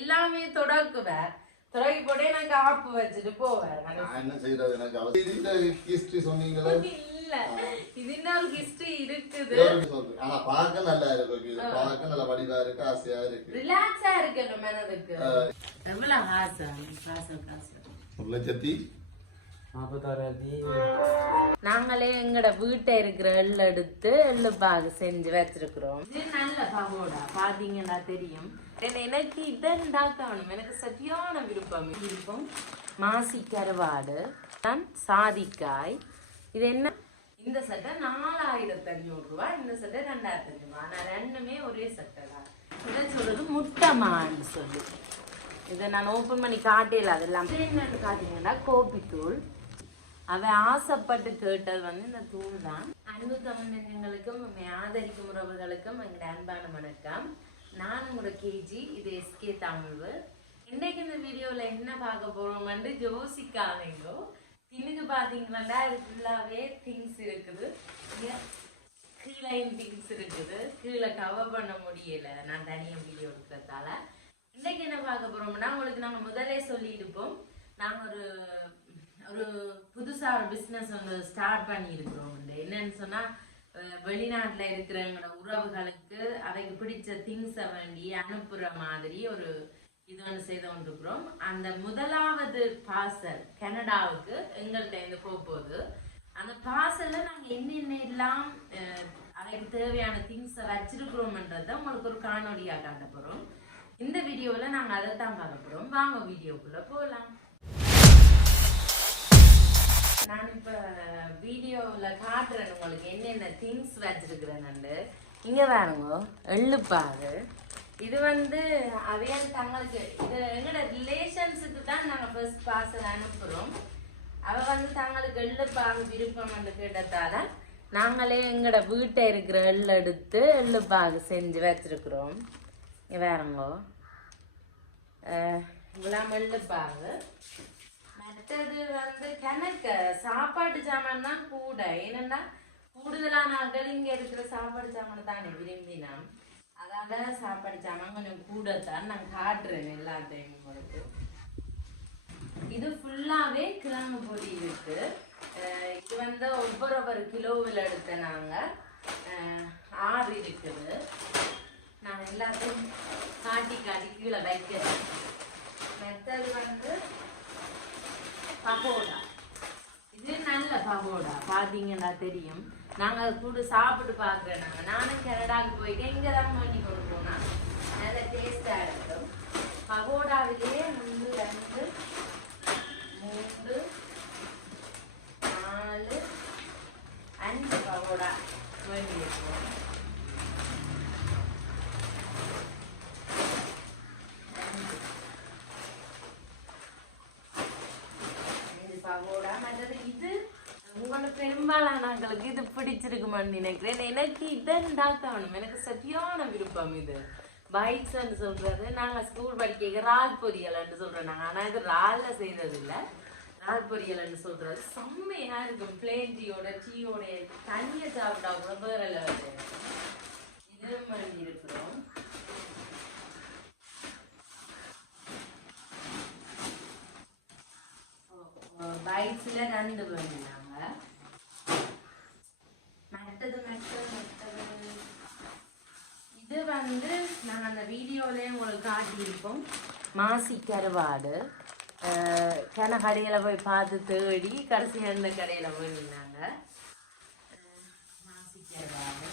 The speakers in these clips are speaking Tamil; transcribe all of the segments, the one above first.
எல்லாமே தொடக்குவேன். தொடக்கி போட்டு எனக்கு ஆப்பு வச்சுட்டு போவேன். நான் என்ன செய்யறது எனக்கு அவ- இந்த ஹிஸ்டரி சொன்னீங்களே? இல்ல. இது இன்னொரு ஹிஸ்டரி இருக்குது. வேறொரு சொல்றேன். ஆனா பார்க்க நல்லா இருக்கு. பார்க்க நல்ல வடிவா இருக்கு ஆசையா இருக்கு. ரிலாக்ஸா மனதுக்கு. எவ்வளவு ஆசை நாற்பத்தாறாயிரத்தி நாங்களே எங்கட வீட்டை இருக்கிற எள்ளு எடுத்து எள்ளு பாகு செஞ்சு வச்சிருக்கிறோம். இது நல்ல பகோடா. பாத்தீங்கன்னா தெரியும். எனக்கு இதை உண்டாக்கணும் எனக்கு சரியான விருப்பம் விருப்பம் மாசி கருவாடு தான் சாதிக்காய் இது என்ன இந்த சட்டை நாலாயிரத்தி அஞ்சூறு ரூபாய் இந்த சட்டை ரெண்டாயிரத்தி அஞ்சூறு ரூபாய் ஆனா ரெண்டுமே ஒரே சட்டை தான் இதை சொல்றது முட்டமான்னு சொல்லி இதை நான் ஓப்பன் பண்ணி காட்டல அதெல்லாம் என்னன்னு காட்டீங்கன்னா கோபித்தூள் அவன் ஆசைப்பட்டு கேட்டது வந்து இந்த தூள் தான் அன்பு தமிழர்களுக்கும் ஆதரிக்கும் உறவுகளுக்கும் எங்கள் அன்பான வணக்கம் நான் உங்களோட கேஜி இது எஸ்கே தமிழ். இன்னைக்கு இந்த வீடியோவில் என்ன பார்க்க போகிறோம்னு யோசிக்காதீங்கோ. தின்னுக்கு பார்த்தீங்கன்னா இது ஃபுல்லாகவே திங்ஸ் இருக்குது. கீழையும் திங்ஸ் இருக்குது. கீழே கவர் பண்ண முடியலை. நான் தனியாக வீடியோ எடுக்கிறதால. இன்னைக்கு என்ன பார்க்க போகிறோம்னா உங்களுக்கு நாங்கள் முதலே சொல்லியிருப்போம். நாங்கள் ஒரு ஒரு புதுசாக ஒரு பிஸ்னஸ் வந்து ஸ்டார்ட் பண்ணியிருக்கிறோம். என்னன்னு சொன்னால் வெளிநாட்டுல இருக்கிறவங்களோட உறவுகளுக்கு அவைக்கு பிடிச்ச திங்ஸை வேண்டி அனுப்புற மாதிரி ஒரு இது ஒன்று செய்து கொண்டிருக்கிறோம். அந்த முதலாவது பார்சல் கனடாவுக்கு எங்கள்கிட்ட இருந்து போக போகுது அந்த பார்சல்ல நாங்க என்னென்ன எல்லாம் அஹ், தேவையான திங்ஸை வச்சிருக்கிறோம்ன்றத உங்களுக்கு ஒரு காணொலியாக காட்ட இந்த வீடியோவில் நாங்க அதை தான் பார்க்க போறோம். வாங்க வீடியோக்குள்ள போகலாம். நான் இப்போ வீடியோவில் காட்டுறேன் உங்களுக்கு என்னென்ன திங்ஸ் வச்சிருக்கிறேன்னு இங்கே வேணுங்க எள்ளுப்பாகு இது வந்து அவையான் தங்களுக்கு இது எங்களோட ரிலேஷன்ஸுக்கு தான் நாங்கள் ஃபர்ஸ்ட் பார்சல் அனுப்புகிறோம் அவள் வந்து தங்களுக்கு எள்ளுப்பாகு விருப்பம் என்று கேட்டதால நாங்களே எங்களோட வீட்டை இருக்கிற எள்ளு எடுத்து எள்ளுப்பாகு செஞ்சு வச்சிருக்கிறோம். இங்கே வேறுங்கோ இவ்வளோ எள்ளுப்பாகு சாப்பாட்டு சாமான் தான் கூட. என்னன்னா கூடுதலான ஆட்கள் இங்க இருக்கிற சாப்பாடு சாமான் தானே விரும்பினோம். அதால சாப்பாடு சாமான் கொஞ்சம் கூட தான் நான் காட்டுறேன் எல்லாத்தையும் உங்களுக்கு. இது ஃபுல்லாவே கிழங்கு பொடி இருக்கு. அஹ் இது வந்து ஒவ்வொரு ஒவ்வொரு கிலோவில் எடுத்த நாங்கள் அஹ் ஆறு இருக்குது. நான் எல்லாத்தையும் காட்டி காட்டி கீழே வைக்கிறேன். மெத்தது வந்து பக்கோடா. இது நல்ல பகோடா. பாத்தீங்கன்னா தெரியும். நாங்க கூட சாப்பிட்டு பார்க்குறேன் நாங்க. நானும் கனடாவுக்கு போயிட்டு இங்க தான் பண்ணி கொடுப்போம்னா நல்ல டேஸ்டா இருக்கும். பகோடாவிலேயே ஒன்று ரெண்டு மூன்று நாலு அஞ்சு பகோடா வேண்டியிருக்கோம் இருக்கோம் அஞ்சு இது பகோடா மற்றது இது உங்களோட உங்களுக்கு இது பிடிச்சிருக்குமான்னு நினைக்கிறேன். எனக்கு இதை உண்டாக்கணும் எனக்கு சரியான விருப்பம் இது. பைட்ஸ்ன்னு சொல்றது. நாங்கள் ஸ்கூல் படிக்க ரால் பொரியல்னு சொல்றோம் நாங்கள் ஆனால் இது ராலில் செய்தது இல்லை ரால் பொரியல்னு சொல்றது. செம்மையா இருக்கும். பிளேன் டீயோட டீயோட தண்ணியை சாப்பிட்டா கூட வேற லெவல் இது மாதிரி இருக்கிறோம். பைக்ஸ்ல ரெண்டு பண்ணினாங்க மற்றது மற்றது மற்றது இது வந்து நாங்கள் வீடியோலேயே உங்களுக்கு காட்டியிருப்போம். மாசி கருவாடு. அஹ், கிண கடையில் போய் பார்த்து தேடி கடைசி அந்த கடையில் போய் நின்னாங்க. மாசி கருவாடு.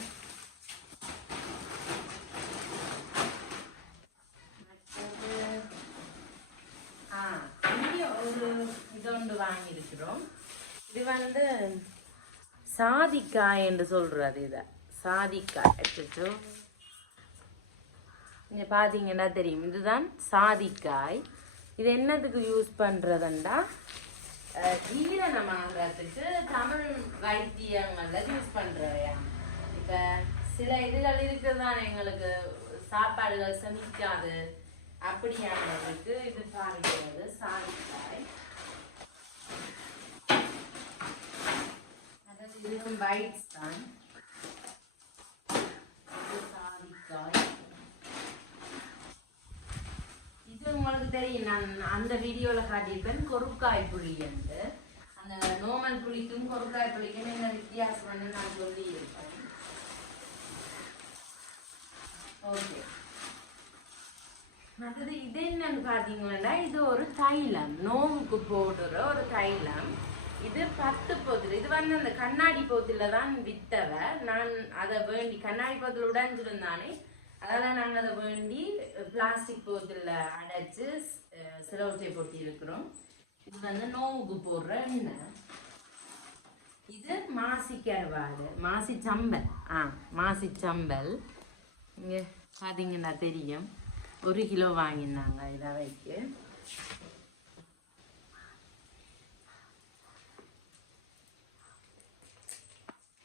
மற்றது ஆ இங்கே ஒரு இது வாங்கியிருக்கிறோம். இது வந்து சாதிக்காய் என்று சொல்கிறது இதை. சாதிக்காய் அச்சோ இங்கே பார்த்தீங்கன்னா தெரியும்? இதுதான் சாதிக்காய். இது என்னதுக்கு யூஸ் பண்ணுறதுண்டா ஜீரணமாகறதுக்கு தமிழ் வைத்தியங்களில் யூஸ் பண்ணுறவையா இப்போ சில இதுகள் இருக்குதுதான் எங்களுக்கு? சாப்பாடுகள் செமிக்காது. அப்படியானதுக்கு இது பாருங்கிறது சாதிக்காய். அதாவது இதுவும் பைட்ஸ் தான் இது சாதிக்காய் இது உங்களுக்கு தெரியும். நான் அந்த வீடியோவில் காட்டியிருப்பேன் கொருக்காய் புளி என்று. அந்த நோமல் புளிக்கும் கொருக்காய் புளிக்கும் என்ன வித்தியாசம்னு நான் சொல்லியிருப்பேன். ஓகே. மற்றது இது என்னன்னு பார்த்தீங்கன்னா இது ஒரு தைலம். நோவுக்கு போடுற ஒரு தைலம். இது பத்து போத்தில் இது வந்து அந்த கண்ணாடி போத்தில் தான் வித்தவ. நான் அதை வேண்டி கண்ணாடி போத்தில் உடைஞ்சிருந்தானே அதெல்லாம் நாங்கள் அதை வேண்டி பிளாஸ்டிக் போத்தில் அடைச்சு சிலவற்றை போட்டி இருக்கிறோம் இது வந்து நோவுக்கு போடுற எண்ணெய். இது மாசி கருவாடு மாசி சம்பல். ஆ மாசி சம்பல். இங்கே பார்த்தீங்கன்னா தெரியும். ஒரு கிலோ வாங்கினாங்க இதை வைக்க.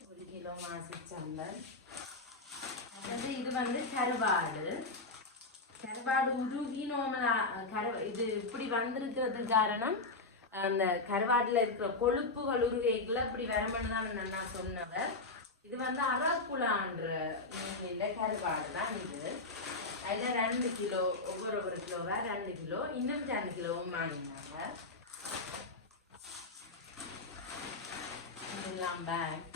ஒரு கிலோ மாசி சம்பல். அது இது வந்து கருவாடு. கருவாடு உருகி நோமலா கரு இது இப்படி வந்திருக்கிறது காரணம் அந்த கருவாடுல இருக்கிற கொழுப்புகள் உருகைக்குள்ள இப்படி வரமன்னு தான் நான் சொன்னவர் இது வந்து அறாக்குழான்ற மீன்ல கருவாடு தான் இது. அதில் ரெண்டு கிலோ ஒவ்வொரு ஒரு கிலோவா ரெண்டு கிலோ இன்னும் ரெண்டு கிலோவும் வாங்கினாங்க. இதெல்லாம் பேக்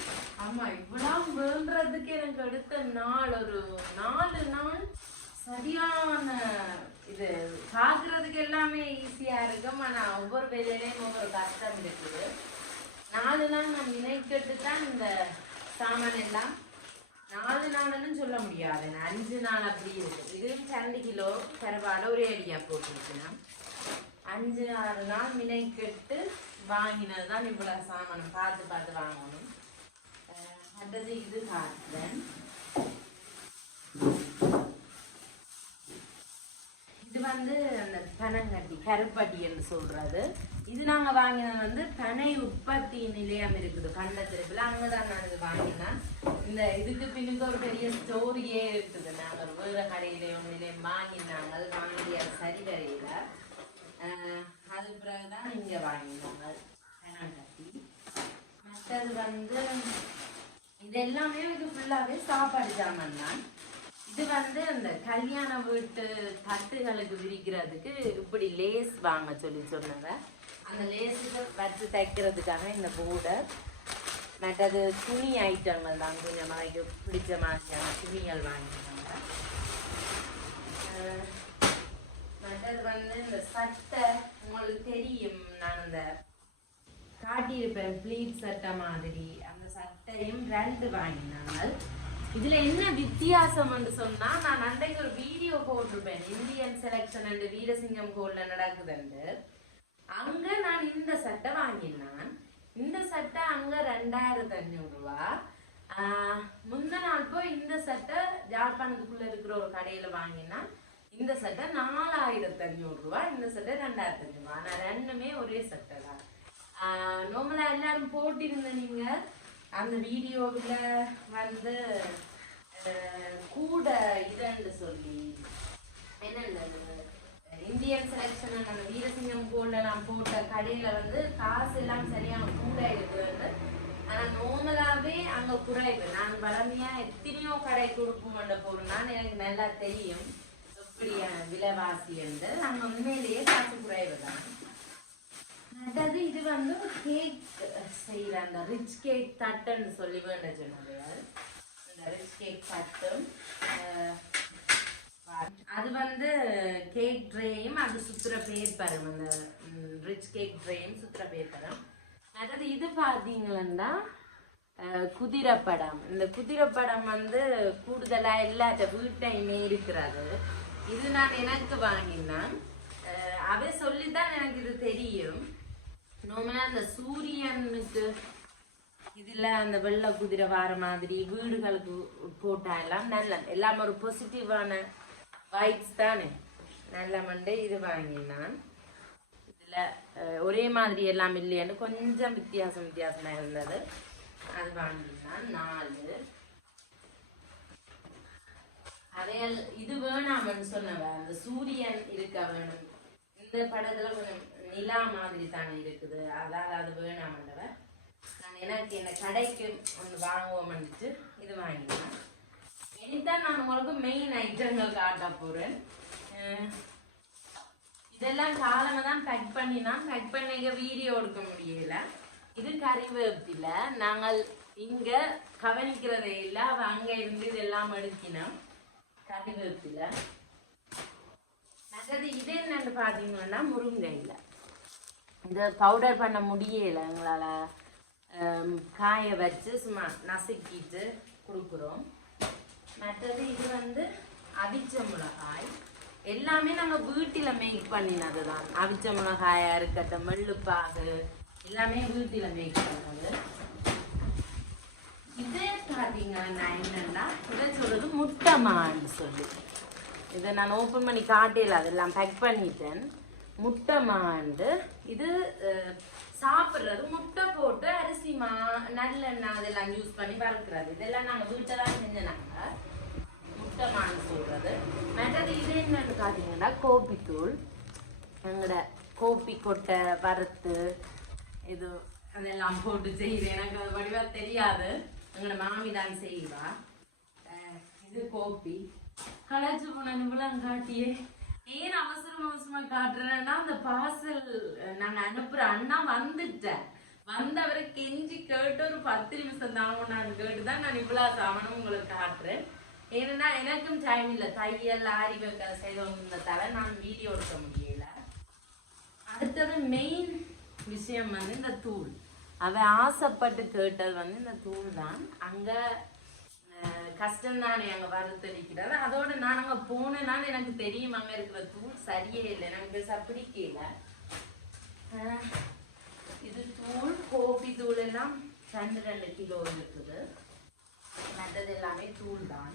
ஆமா இவ்வளவு வேண்டுறதுக்கு எனக்கு அடுத்த நாள் ஒரு நாலு நாள் சரியான இது. பாக்குறதுக்கு எல்லாமே ஈஸியா இருக்கும். ஆனா ஒவ்வொரு வேலையிலையும் ஒவ்வொரு கஷ்டம் இருக்குது. நாலு நாள் நான் நினைக்கிட்டு தான் இந்த சாமான் எல்லாம் நாலு நாள்னு சொல்ல முடியாது. அஞ்சு நாள் அப்படி இருக்கு. இது ரெண்டு கிலோ பரவாயில்ல ஒரே அடியா போட்டுருக்குன்னா அஞ்சு ஆறு நாள் மினைக்கெட்டு வாங்கினது தான் இவ்வளோ சாமானம் பார்த்து பார்த்து வாங்கணும். அடுத்தது இது காட்டுறேன். இது வந்து அந்த பனங்கட்டி கருப்பட்டி என்று சொல்றது. இது நாங்க வாங்கினது வந்து பனை உற்பத்தி நிலையம் இருக்குது கண்டத்திருப்பில் அங்கதான் நான் இது வாங்கினேன். இந்த இதுக்கு பின்னுக்கு ஒரு பெரிய ஸ்டோரியே இருக்குது. நாங்க ஒரு கடையிலே கடையில ஒன்றிலையும் வாங்கினாங்க. அது சரி வரையில ஆஹ் அது பிறகுதான் இங்க வாங்கினாங்க. பனங்கட்டி. மற்றது வந்து இது எல்லாமே இது ஃபுல்லாகவே சாப்பாடு ஜாமான் தான். இது வந்து அந்த கல்யாண வீட்டு தட்டுகளுக்கு விரிக்கிறதுக்கு இப்படி லேஸ் வாங்க சொல்லி சொன்னாங்க அந்த லேஸுக்கு வச்சு தைக்கிறதுக்காக இந்த போர்டர் மற்றது துணி ஐட்டங்கள் தான். கொஞ்சம் மலைக்கு பிடிச்ச மாதிரியான துணிகள் வாங்கினாங்க மற்றது வந்து இந்த சட்டை உங்களுக்கு தெரியும் நான் அந்த காட்டியிருப்பேன் ப்ளீட் சட்டை மாதிரி அந்த சட்டையும் ரெண்டு வாங்கினாங்க இதில் என்ன வித்தியாசம்னு சொன்னால் நான் அன்றைக்கு ஒரு வீடியோ போட்டிருப்பேன். இந்தியன் செலெக்ஷன் அண்டு வீரசிங்கம் கோல்ல நடக்குதுண்டு. அங்கே நான் இந்த சட்டை வாங்கினான். இந்த சட்டை அங்கே ரெண்டாயிரத்து அஞ்சூறுரூவா முந்த நாள் போய் இந்த சட்டை ஜாழ்ப்பாணத்துக்குள்ள இருக்கிற ஒரு கடையில் வாங்கினான். இந்த சட்டை நாலாயிரத்து அஞ்சூறுரூவா இந்த சட்டை ரெண்டாயிரத்து அஞ்சு ரூபா. நான் ரெண்டுமே ஒரே சட்டை தான். நார்மலாக எல்லாரும் போட்டிருந்த நீங்கள் அந்த வீடியோவில் வந்து கூட இதுன்னு சொல்லி என்னென்ன இந்தியன் செலெக்ஷன் அந்த வீரசிங்கம் கோல்ல நான் போட்ட கடையில் வந்து காசு எல்லாம் சரியான கூட இருக்குன்னு ஆனால் நார்மலாகவே அங்கே குறைவு நான் வளமையாக எத்தனையோ கடை கொடுப்போம் போகிறேன்னு எனக்கு நல்லா தெரியும். எப்படியான விலைவாசி என்று. அங்கே உண்மையிலேயே காசு குறைவு தான். அதாவது இது வந்து கேக் செய்யற அந்த ரிச் கேக் தட்டுன்னு சொல்லி வேண்ட சொன்னது. அந்த ரிச் கேக் தட்டும். அது வந்து கேக் ட்ரேயும் அது சுத்துற பேப்பரும் அந்த ரிச் கேக் ட்ரேயும் சுத்துற பேப்பரும் அதாவது இது பார்த்தீங்கன்னா குதிரை படம் இந்த குதிரை படம் வந்து கூடுதலாக இல்லாத வீட்டையுமே இருக்கிறது. இது நான் எனக்கு வாங்கினேன். அஹ், அவ சொல்லித்தான் எனக்கு இது தெரியும். நார்மலா அந்த சூரியனுக்கு இதில் அந்த வெள்ளை குதிரை வார மாதிரி வீடுகளுக்கு போட்டா எல்லாம் நல்ல எல்லாம் ஒரு பாசிட்டிவான வைப்ஸ் தானே. நல்ல மண்டே இது வாங்கினான். இதில் ஒரே மாதிரி எல்லாம் இல்லையான்னு கொஞ்சம் வித்தியாசம் வித்தியாசமாக இருந்தது. அது வாங்கினான். நாலு. அதையல் இது வேணாமன்னு சொன்னவ அந்த சூரியன் இருக்க வேணும். இந்த படத்துல கொஞ்சம் நிலா மாதிரி தானே இருக்குது. அதால அது வேணாமன்றவ நான் எனக்கு என்ன கடைக்கு ஒன்று வாங்குவோம்னுட்டு இது வாங்கினேன். இனிதான் நான் உங்களுக்கு மெயின் ஐட்டங்கள் காட்ட போகிறேன் இதெல்லாம் அதெல்லாம் தான் தான் பேக் பண்ணினா பேக் பண்ணிக்க வீடியோ எடுக்க முடியல. இது கறிவேப்பிலை. நாங்கள் இங்கே கவனிக்கிறதே இல்லை. அவள் அங்கே இருந்து இதெல்லாம் எடுக்கினோம். கறிவேப்பிலை. மற்றது இது என்னன்னு பார்த்தீங்கன்னா முருங்கை இல்லை இதை பவுடர் பண்ண முடியல எங்களால். காய வச்சு சும்மா நசுக்கிட்டு கொடுக்குறோம். மற்றது இது வந்து அவிச்ச மிளகாய். எல்லாமே நாங்கள் வீட்டில் மேக் பண்ணினது தான் அவிச்ச மிளகாயாக இருக்கட்டும் மெல்லுப்பாகு எல்லாமே வீட்டில் மேக் பண்ணது. இதே பார்த்தீங்கன்னா என்னென்னா இதை சொல்கிறது முட்டைமான்னு சொல்லி. இதை நான் ஓப்பன் பண்ணி காட்டல அதெல்லாம் பேக் பண்ணிட்டேன். முட்டை மாண்டு இது அஹ், சாப்பிடுறது முட்டை போட்டு அரிசி மா நல்லெண்ணெய் அதெல்லாம் யூஸ் பண்ணி வறுக்கிறது. இதெல்லாம் நாங்கள் வீட்டில் தான் செஞ்சனாங்க. முட்டை மாண்டு சொல்றது. மற்றது இது என்னன்னு பார்த்தீங்கன்னா கோபித்தூள். எங்களோட கோபி கொட்டை வறுத்து இது அதெல்லாம் போட்டு செய்யுது. எனக்கு அது வடிவாக தெரியாது. எங்களோட மாமி தான் செய்வா. அஹ் இது கோபி. கலாச்சு போன நிமிடம் காட்டியே. ஏன் அவசரம் அவசரமா காட்டுறேன்னா அந்த பார்சல் நாங்க அனுப்புற அண்ணா வந்துட்டேன். வந்தவரை கெஞ்சி கேட்டு ஒரு பத்து நிமிஷம் தான் கேட்டு தான் நான் இவ்வளவு சாமனும் உங்களுக்கு காட்டுறேன். ஏன்னா எனக்கும் டைம் இல்லை. தையல் ஆரி வைக்க செய்தவங்கிறதால நான் வீடியோ எடுக்க முடியல. அடுத்தது மெயின் விஷயம் வந்து இந்த தூள். அவ ஆசைப்பட்டு கேட்டது வந்து இந்த தூள் தான். அங்கே கஷ்டம் தானே அங்க வறுத்தடிக்கிறது அதோட நான் அங்க போனேனாலும் எனக்கு தெரியும் அங்க இருக்கிற தூள் சரியே இல்லை. எனக்கு பெருசா பிடிக்கல இது தூள் கோபி தூள் எல்லாம் ரெண்டு ரெண்டு கிலோ இருக்குது. மற்றது எல்லாமே தூள் தான்.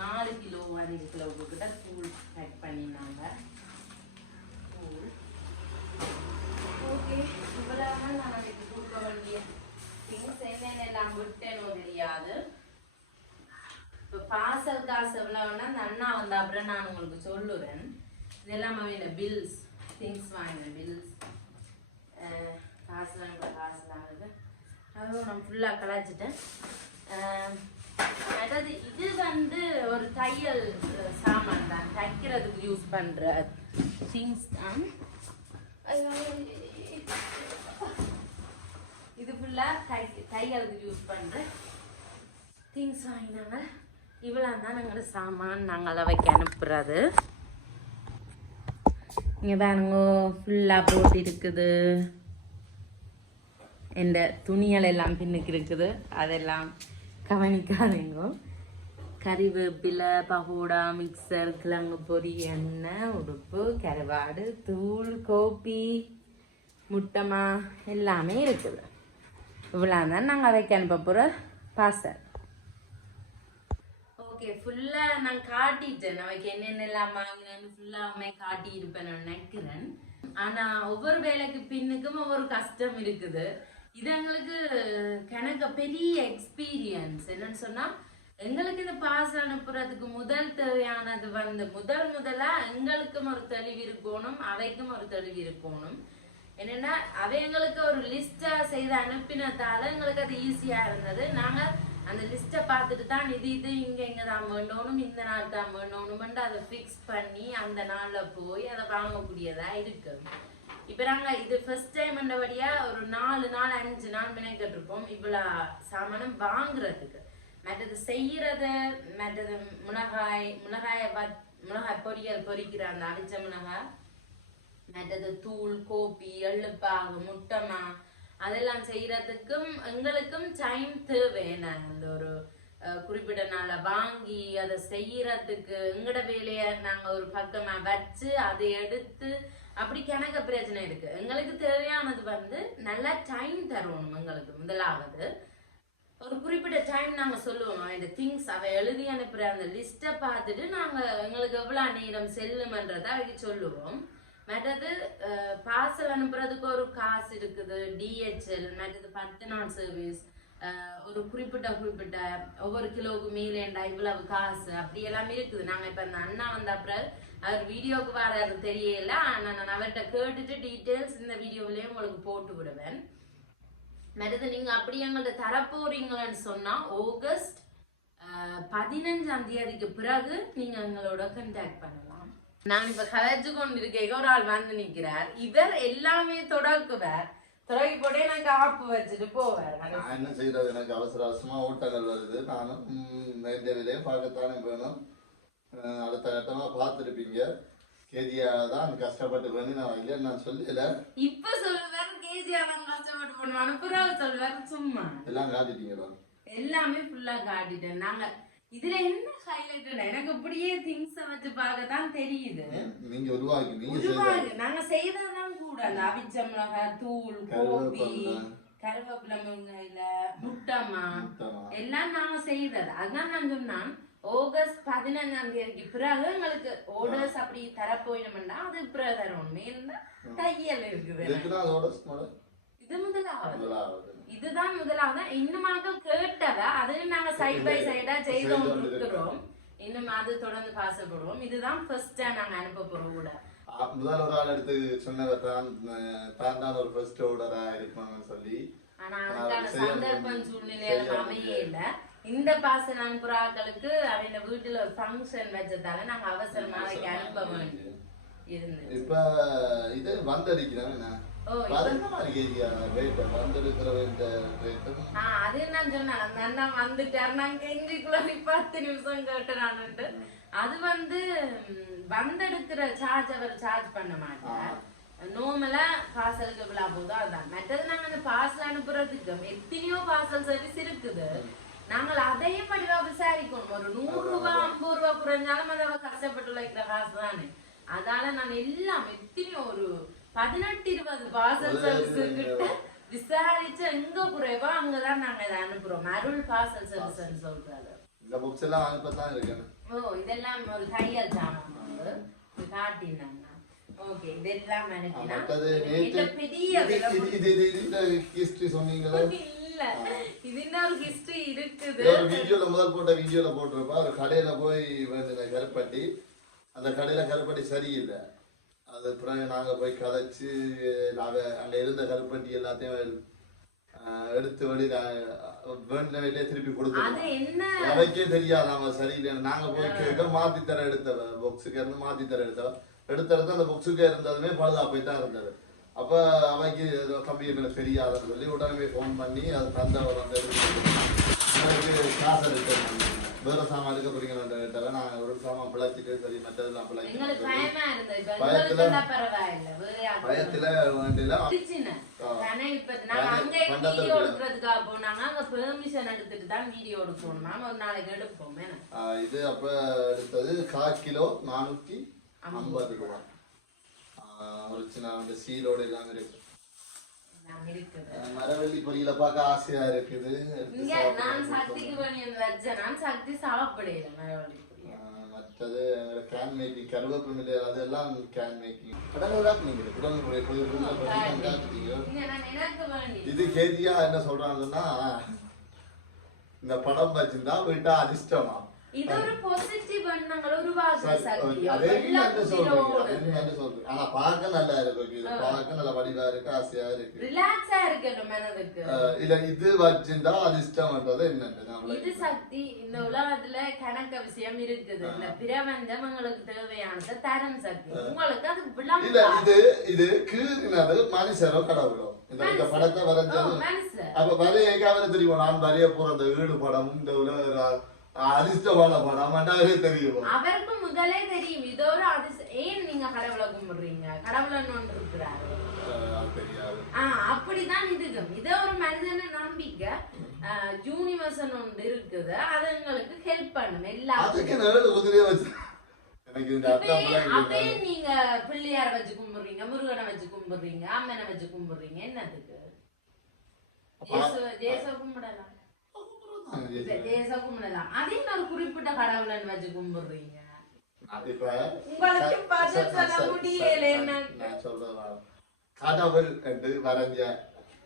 நாலு கிலோ அஞ்சு கிலோ கிட்ட தூள் கட் பண்ணினாங்க தூள். ஓகே இவ்வளவு நான் அதுக்கு கொடுக்க வேண்டிய திங்ஸ் என்னென்ன எல்லாம் விட்டேனோ தெரியாது. இப்போ பார்சல் காசு எவ்வளவுன்னா அந்த அண்ணா வந்த அப்புறம் நான் உங்களுக்கு சொல்லுறேன். இதெல்லாம் அவன பில்ஸ் திங்ஸ் வாங்கின பில்ஸ் காசு வாங்கின காசு தான் அதுவும் நான் ஃபுல்லாக கலாச்சிட்டேன் அதாவது இது வந்து ஒரு தையல் சாமான் தான். தைக்கிறதுக்கு யூஸ் பண்ணுற திங்ஸ் தான். இது ஃபுல்லாக தை தையலுக்கு யூஸ் பண்ணுற திங்ஸ் வாங்கினாங்க இவ்வளோ தான் நாங்கள் சாமான். நாங்கள் வைக்க அனுப்புறது. இங்கே பாருங்க ஃபுல்லாக போட்டு இருக்குது. இந்த துணிகள் எல்லாம் பின்னுக்கு இருக்குது. அதெல்லாம் கவனிக்காதீங்க. கறிவேப்பிலை பகோடா மிக்சர் கிழங்கு பொரி எண்ணெய் உடுப்பு கருவாடு தூள் கோப்பி முட்டமா எல்லாமே இருக்குது. இவ்வளோ தான் நாங்கள் அதைக்கு அனுப்ப போகிற பார்சல் ஓகே ஃபுல்லாக நான் காட்டிட்டேன். நமக்கு என்னென்னலாம் வாங்கினேன்னு ஃபுல்லாமே காட்டி இருப்பேன் நான் நினைக்கிறேன். ஆனால் ஒவ்வொரு வேலைக்கு பின்னுக்கும் ஒவ்வொரு கஷ்டம் இருக்குது. இது எங்களுக்கு கணக்க பெரிய எக்ஸ்பீரியன்ஸ் என்னன்னு சொன்னால் எங்களுக்கு இந்த பாஸ் அனுப்புறதுக்கு முதல் தேவையானது வந்து முதல் முதலா எங்களுக்கும் ஒரு தெளிவு இருக்கணும் அவைக்கும் ஒரு தெளிவு இருக்கணும். என்னன்னா அவ எங்களுக்கு ஒரு லிஸ்டா செய்து அனுப்பினதால எங்களுக்கு அது ஈஸியா இருந்தது. நாங்க அந்த லிஸ்ட்டை பார்த்துட்டு தான் இது இது இங்கே இங்கே தான் வேண்டணும் இந்த நாள் தான் வேண்டணும்னு அதை ஃபிக்ஸ் பண்ணி அந்த நாளில் போய் அதை வாங்கக்கூடியதா இருக்கு. இப்போ நாங்கள் இது ஃபர்ஸ்ட் டைம் வழியா ஒரு நாலு நாள் அஞ்சு நாள் மெனக்கிட்டு இவ்வளோ சாமானம் வாங்குறதுக்கு. மற்றது செய்கிறது மற்றது மிளகாய் மிளகாயை வத் மிளகாய் பொரியல் பொரிக்கிற அந்த அவிச்ச மிளகாய் மற்றது தூள் கோப்பி எள்ளுப்பாகு முட்டைமா அதெல்லாம் செய்யறதுக்கும் எங்களுக்கும் டைம் தேவை. அந்த ஒரு குறிப்பிட்ட நாளில் வாங்கி அதை செய்யறதுக்கு எங்கட வேலையை நாங்கள் ஒரு பக்கமாக வச்சு அதை எடுத்து அப்படி கணக்க பிரச்சனை இருக்கு. எங்களுக்கு தேவையானது வந்து நல்லா டைம் தரணும் எங்களுக்கு முதலாவது. ஒரு குறிப்பிட்ட டைம் நாங்கள் சொல்லுவோம் இந்த திங்ஸ் அவை எழுதி அனுப்புகிற அந்த லிஸ்ட்டை பார்த்துட்டு நாங்கள் எங்களுக்கு எவ்வளோ நேரம் செல்லுமன்றதை அவைக்கு சொல்லுவோம். மற்றது பார்சல் அனுப்புறதுக்கு ஒரு காசு இருக்குது. டிஹெச்எல் மற்றது பத்து நாள் சர்வீஸ் ஒரு குறிப்பிட்ட குறிப்பிட்ட ஒவ்வொரு கிலோவுக்கு மேலேண்டா இவ்வளவு காசு. அப்படி எல்லாமே இருக்குது. நாங்கள் இப்போ அந்த அண்ணா வந்த அப்புறம் அவர் வீடியோவுக்கு வராது தெரியல. ஆனால் நான் அவர்கிட்ட கேட்டுட்டு டீட்டெயில்ஸ் இந்த வீடியோவிலேயே உங்களுக்கு போட்டு விடுவேன். மருது நீங்கள் அப்படி எங்கள்கிட்ட தரப்போறீங்களன்னு சொன்னால் ஆகஸ்ட் பதினஞ்சாம் தேதிக்கு பிறகு நீங்கள் எங்களோட கண்டாக்ட் பண்ணுங்க. நான் இப்ப கதைச்சு கொண்டிருக்கேன் ஒரு ஆள் வந்து நிக்கிறார். இவர் எல்லாமே தொடக்குவார். தொடக்கி போட்டே நான் காப்பு வச்சுட்டு போவார். நான் என்ன செய்யறது எனக்கு அவசர அவசரமா ஓட்டங்கள் வருது. நானும் ம், இந்த விலையை பார்க்கத்தானே வேணும். அடுத்த கட்டமா பார்த்துருப்பீங்க. கேதியா தான் கஷ்டப்பட்டு பண்ணி நான் இல்லைன்னு நான் சொல்லல. இப்ப சொல்லுவார் கேஜியா நான் கஷ்டப்பட்டு பண்ணுவானு பிறகு சொல்லுவார். சும்மா. எல்லாம் காட்டிட்டீங்களா? எல்லாமே ஃபுல்லா காட்டிட்டேன். நாங்க இதுல என்ன ஹைலைட் எனக்கு இப்படியே திங்ஸ் வச்சு பார்க்கத்தான் தெரியுது. நீங்க உருவாக்கி நீங்க. நாங்க செய்ததான் கூட அந்த அவிச்ச மிளகாய் தூள் கோபி கருவேப்பிலை. முருங்கையில முட்டமா. எல்லாம் நாங்க செய்தது. அதான் நான் சொன்னான். ஆகஸ்ட் பதினஞ்சாம் தேதிக்கு பிறகு எங்களுக்கு ஆர்டர்ஸ் அப்படி தரப்போயினோம்னா அது பிறகு தரும் மேலும் தையல் இருக்குது. இது முதலாவது. இதுதான் முதலாவது. இன்னுமாக கேட்டத? அதையும் நாங்க சைட் பை சைடா செய்து இருக்கிறோம் இன்னும் அது தொடர்ந்து பாசப்படுவோம். இதுதான் ஃபர்ஸ்டா நாங்க அனுப்ப போறோம் கூட. முதல் ஒரு ஆள் எடுத்து சொன்னவர் தான் தான் தான் ஒரு ஃபர்ஸ்ட் ஓர்டரா இருப்பாங்கன்னு சொல்லி. ஆனா அதுக்கான சந்தர்ப்பம் சூழ்நிலையில அமையே இல்ல. இந்த பாசல் அனுப்புற ஆட்களுக்கு அவங்க வீட்டுல ஒரு ஃபங்க்ஷன் வச்சதால நாங்க அவசரமா அனுப்ப வேண்டி இருந்தது. இப்ப இது வந்தடிக்கிறேன் என்ன? மாதிரி ரேட் ரேட்டும் ஆஹ் அது நான் சொன்னேன் அந்த அண்ணன் வந்துட்டார். நான் கெஞ்சிக்குள்ள பத்து நிமிஷம் கேட்டுறான்ட்டு அது வந்து வந்தெடுக்கிற சார்ஜ் அவர் சார்ஜ் பண்ண மாட்டார். நார்மலா பார்சலுக்கு எவ்வளவு போதோ அதான். மற்றது நாங்க அந்த பார்சல் அனுப்புறதுக்கு எத்தனையோ பார்சல் சர்வீஸ் இருக்குது. நாங்கள் அதையும் படிவா விசாரிக்கணும். ஒரு நூறு ரூபாய் ஐம்பது ரூபாய் குறைஞ்சாலும் அதை கஷ்டப்பட்டு உழைக்கிற காசு தானே அதால நான் எல்லாம் எத்தனையோ ஒரு பதினெட்டு இருபது பார்சல் சர்வீஸ் கிட்ட விசாரிச்சு எங்க குறைவோ அங்கதான் நாங்க இதை அனுப்புறோம். அருள் பார்சல் சர்வீஸ் சொல்றாரு. இந்த புக்ஸ் எல்லாம் அனுப்பத்தான் இருக்கேன். ஓ இதெல்லாம் ஒரு தையல் ஜாமான் வந்து. காட்டினாங்க ஓகே இதெல்லாம் நேற்று பெரிய ஹிஸ்டரி சொன்னீங்களா. இல்ல. இது இன்னொரு ஹிஸ்டரி இருக்குது. ஒரு வீடியோல முதல் போட்ட வீடியோல போட்டிருப்பா. ஒரு கடையில போய் கருப்பட்டி. அந்த கடையில கருப்பட்டி சரியில்லை. அது பிறகு நாங்க போய் கதைச்சு நாங்க அங்க இருந்த கருப்பட்டி எல்லாத்தையும் எடுத்து வெளியில வேண்டின வெளியே திருப்பி கொடுத்துருவோம். எனக்கே தெரியாது அவன் சரியில்லை. நாங்க போய் கேட்க மாத்தி தர எடுத்தவ பாக்ஸுக்கு இருந்து மாத்தி தர எடுத்தவ. எடுத்தது அந்த பாக்ஸுக்கு இருந்ததுமே போய் தான் இருந்தது. அப்ப அவைக்கு தம்பி எங்களுக்கு தெரியாதுன்னு சொல்லி உடனே ஃபோன் பண்ணி அது தந்தவர் வந்து எனக்கு காசு எடுத்து வேற சாமான் எடுக்க போறீங்கன்னு கேட்டால நான் ஒரு சாமான் பிழைச்சிட்டு சரி மற்றதெல்லாம் பிழைச்சிட்டு பயத்துல- பயத்துல வேண்டியல இது அப்ப எடுத்தது கால் கிலோ நானூத்தி ஐம்பது ரூபா ஆஹ் ஒரு சின்ன அந்த சீலோட எல்லாம் இருக்கு. மரவள்ளி பொரியல பார்க்க ஆசையா இருக்குது. நான் சக்திக்கு பண்ணி வச்சேன் நான் சக்தி சாப்பிடல மரவள்ளி மற்றது கேன் மேக்கிங் கருவேப்பிலை அதெல்லாம் கேன் மேக்கிங் கடவுள் நீங்க இது கேதியா என்ன சொல்றாங்கன்னா இந்த படம் வச்சிருந்தா வீட்டா அதிர்ஷ்டமா? அதே அதே நீங்க சொல்றீங்க ஆனா பார்க்க நல்லா இருக்கு இது பார்க்க நல்ல வடிவா இருக்கு ஆசையா இருக்கு ரிலாக்ஸா இருக்கணும் மனதுக்கு இல்ல இது வச்சிருந்தா அதிர்ஷ்டம்ன்றது என்னன்னு நம்மளுக்கு இது சக்தி இந்த உலகத்துல கணக்க விஷயம் இருக்குது இந்த பிரபஞ்சம் உங்களுக்கு தேவையானது தரம் சக்தி உங்களுக்கு அது இல்ல விளம்பரம் இது இது கீறினது மனுஷரோ கடவுளோ இந்த இந்த படத்தை வரைஞ்சது அப்ப வரைய தெரியுமா நான் வரைய போற அந்த வீடு இந்த உலக அதிர்ஷ்டமான தெரியும் அவருக்கு முதலே தெரியும். இதோ ஒரு ஏன் நீங்க கடவுளை கும்பிடுறீங்க? கடவுளன் ஒன்று இருக்கிறாரு அப்படிதான் இதுக்கும். இதே ஒரு மனிதன நம்பிக்கை யூனிவர்சன் ஒன்று இருக்குது. அது எங்களுக்கு ஹெல்ப் பண்ணும். எல்லாத்துக்கும் அதுக்கு நேரு குதிரையை வச்சு எனக்கு இந்த அர்த்தம் அப்பயே எல்லாம் அப்பயே நீங்க பிள்ளையார வச்சு கும்பிடுறீங்க முருகனை வச்சு கும்பிடுறீங்க அம்மனை வச்சு கும்பிடுறீங்க. ஜேசு கும்பிடலாம். இல்லை. ஜேசு கும்பிடலாம் அதே ஒரு குறிப்பிட்ட கடவுளன் வச்சு கும்பிடுறீங்க. உங்களுக்கு பதில் சரி, சொல்ல சரி, முடியல சரி, என்ன நான் சொல்றேன். கடவுள் என்று வரைஞ்ச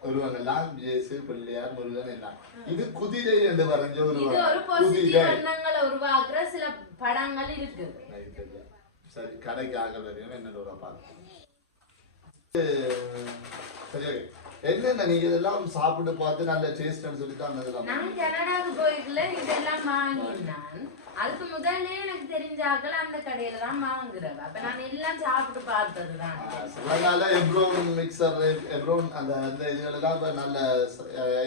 உருவங்கள்லாம் ஜேசு பிள்ளையார் முருகன் எல்லாம். இது குதிரை என்று வரைஞ்ச ஒரு குதிரை. உருவாக்குற சில படங்கள் தெரியல. சரி கடைக்கு ஆகல வரையும் என்னோட பார்த்து சரி. என்னென்ன நீங்க இதெல்லாம் சாப்பிட்டு பார்த்து நல்ல டேஸ்ட்னு சொல்லி தான் இதெல்லாம் நான் கனடாவுக்கு போயிருக்கல இதெல்லாம் வாங்கினான். அதுக்கு முதல்ல எனக்கு தெரிஞ்சாக்கள் அந்த கடையில தான் வாங்குறவ அப்ப நான் எல்லாம் சாப்பிட்டு பார்த்ததுதான். அதனால எப்ரோன் மிக்சர் எப்ரோன் அந்த அந்த இதுகளெல்லாம் நல்ல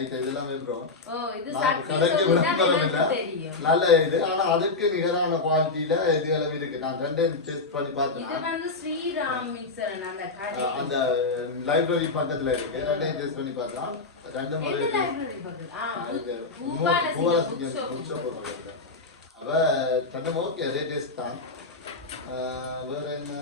இதெல்லாம் எப்ரோன். ஓ இது கடைக்கு விளம்பரம் இல்ல நல்ல இது. ஆனா அதுக்கு நிகரான குவாலிட்டியில இதுகளும் இருக்கு. நான் ரெண்டையும் டெஸ்ட் பண்ணி இது பார்த்தேன் வந்து ஸ்ரீராம் மிக்சர் அந்த கடை அந்த லைப்ரரி பக்கத்துல இருக்கு. ரெண்டையும் டெஸ்ட் பண்ணி பார்த்தேன். ரெண்டு முறை library பக்கத்துல? ஆ, இது பூ- பூபாலசிங்கம் பூவாலசிங்கம் bookshop. bookshop பக்கத்துல. தான் வேற என்ன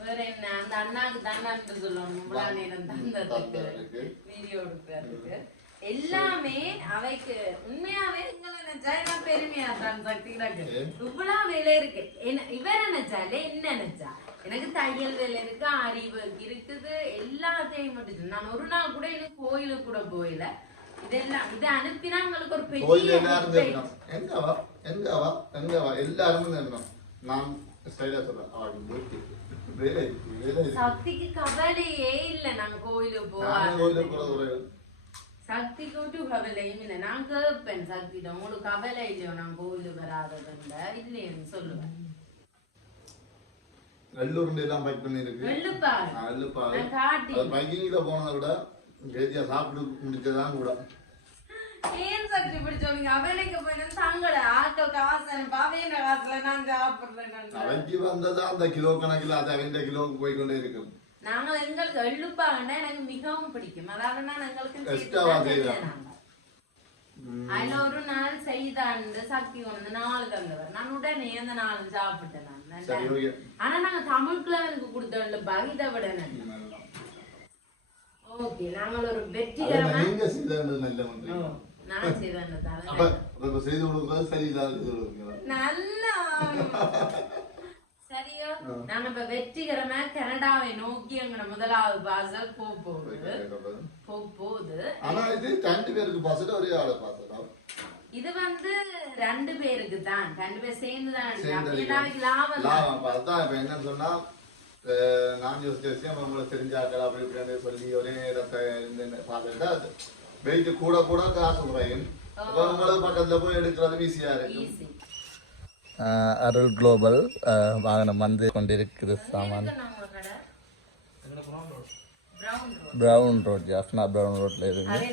வேற என்ன அந்த அண்ணாக்கு சொல்லணும் இவ்வளவு நேரம் தந்ததுக்கு தந்ததுக்கு. வீடியோ எடுக்கிறதுக்கு எல்லாமே அவைக்கு உண்மையாவே எங்களை நினைச்சா எனக்கு பெருமையா தான் சக்தி எனக்கு இவ்வளவு வேலை இருக்கு என்ன இவர் நினைச்சாலே என்ன நினைச்சா எனக்கு தையல் வேலை இருக்கு அறிவு இருக்குது எல்லாத்தையும் மட்டும் நான் ஒரு நாள் கூட இன்னும் கோயிலுக்கு கூட போயில இதெல்லாம் இதை அனுப்பினா உங்களுக்கு ஒரு கோயில் பெரிய எல்லாரும் help. இருக்கணும் எங்க வா எங்க வா எங்க வா எல்லாரும் இருக்கணும் நான் ஸ்டைலா சொல்றேன் வேலை இருக்கு சக்திக்கு கவலையே இல்ல நாங்க கோயிலுக்கு நானும் கோயிலுக்கு போவாங்க போறது ஒரு சக்தி கூட்டு கவலையும் இல்லை நான் கேட்பேன் சக்திட்ட உங்களுக்கு கவலை இல்லையோ நான் கோயிலுக்கு வராததுண்ட இல்லையேன்னு சொல்லுவேன் வெள்ளூருண்டு எல்லாம் பைக் பண்ணி இருக்கு வெள்ளுப்பாரு வெள்ளுப்பாரு நான் காட்டி அது பைக்கிங்ல போனதை விட கேஜியா சாப்பிட்டு முடிச்சதான் கூட. ஏன் சக்தி இப்படி சொல்லுங்க அவனுக்கு போய் தங்கட ஆக்கள் காசு அவையின காசுல நான் சாப்பிடுறேன் அவனுக்கு வந்ததா அந்த கிலோ கணக்கில் அது அவன் கிலோவுக்கு போய்க்கொண்டே இருக்கும். நாங்கள் எங்களுக்கு வெள்ளுப்பாங்கன்னா எனக்கு மிகவும் பிடிக்கும். அதாவது நான் எங்களுக்கு எக்ஸ்ட்ராவா. அதுல ஒரு நாள் செய்தாண்டு சக்தி கொண்டு நாலு தந்தவர் நான் உடனே அந்த நாலு சாப்பிட்டேன் ஆனா நாங்க தமிழ்க்குள்ள எனக்கு கொடுத்த பகித விட ஓகே நாங்கள் ஒரு வெற்றிகரமா நீங்க செய்தது நல்ல ஒன்று. ஓ, நான் செய்தேன்றதால அப்ப அப்ப இப்ப செய்து கொடுக்குறது சரியில்லாத செய்து கொடுக்குறோம் நல்லா சரியோ? நாங்க இப்ப வெற்றிகரமா கனடாவை நோக்கி எங்கட முதலாவது பாசல் போ போகுது. போ போகுது. ஆனா இது ரெண்டு பேருக்கு பாசட்டு ஒரே ஆளை பார்த்தோம். இது வந்து ரெண்டு பேருக்கு தான். ரெண்டு பேர் சேர்ந்து தான். லாபம் தான். இப்ப என்னன்னு சொன்னா நான் யோசிச்ச விஷயம் உங்களுக்கு தெரிஞ்சாக்கள் அப்படி இப்படின்னு சொல்லி ஒரே இடத்தை இருந்து பார்த்துட்டா வெயிட் கூட கூட காசு குறையும். அப்ப உங்களுக்கு பக்கத்துல போய் எடுக்கிறது ஈஸியா இருக்கும். அருள் குளோபல் வாகனம் வந்து கொண்டிருக்குது சாமான். ப்ரௌன் ரோட் ஜாஃப்னா ப்ரௌன் ரோட்ல இருக்கு. அதே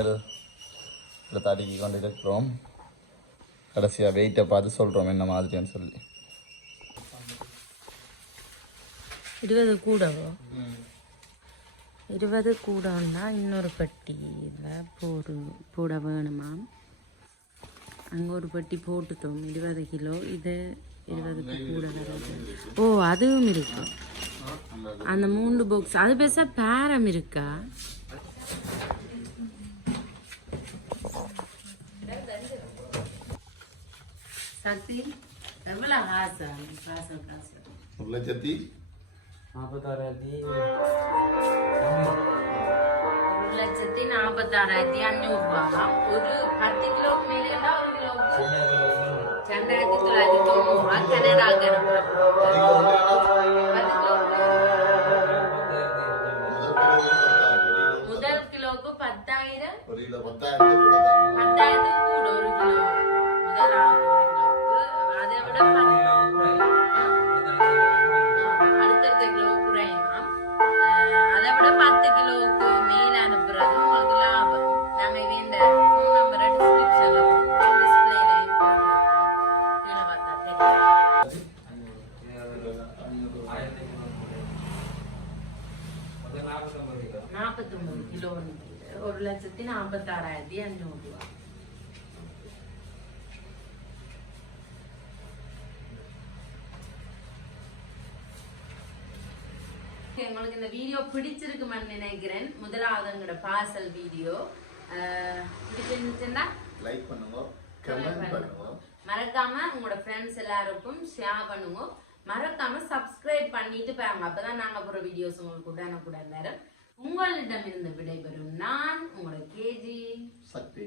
எடுத்து அடுக்கி கொண்டு இருக்கிறோம் கடைசியாக வெயிட்டை பார்த்து சொல்கிறோம் என்ன மாதிரின்னு சொல்லி. இருபது கூடவோ இருபது கூடன்னா இன்னொரு பெட்டியில் போடு போட வேணுமா? அங்கே ஒரு பெட்டி போட்டுட்டோம் இருபது கிலோ. இது இருபதுக்கு கூட வராது. ஓ அதுவும் இருக்கு. அந்த மூன்று பாக்ஸ் அது பேச பேரம் இருக்கா? சக்தி எவ்வளோ காசு? காசு காசு. ஒரு லட்சத்தி நாற்பத்தாறாயிரத்தி ஒரு லட்சத்தி நாற்பத்தாறாயிரத்தி அஞ்சூறு ரூபா ஒரு பத்து கிலோக்கு மேலே இருந்தா ஒரு கிலோ? ரெண்டாயிரத்தி தொள்ளாயிரத்தி தொண்ணூறு ரூபா கனடாக்கு தெரியும் நாற்பத்தொன்பது கிலோ ஒரு லட்சத்தி நாற்பத்தாறாயிரத்தி அஞ்சூறு ரூபா. உங்களுக்கு இந்த வீடியோ பிடிச்சிருக்குமென்னு நினைக்கிறேன். முதலாவது எங்களோட பார்சல் வீடியோ பிடிச்சிருந்துச்சுன்னா லைக் பண்ணுங்க. கமெண்ட் பண்ணுங்க. மறக்காம உங்களோட ஃப்ரெண்ட்ஸ் எல்லாருக்கும் ஷேர் பண்ணுங்க. மறக்காம சப்ஸ்கிரைப் பண்ணிட்டு பாருங்க. அப்பதான் நாங்க போற வீடியோஸ் உங்களுக்கு உடனுக்குடன் வரும். உங்களிடமிருந்து விடைபெறும் நான் உங்களோட கேஜி. சக்தி.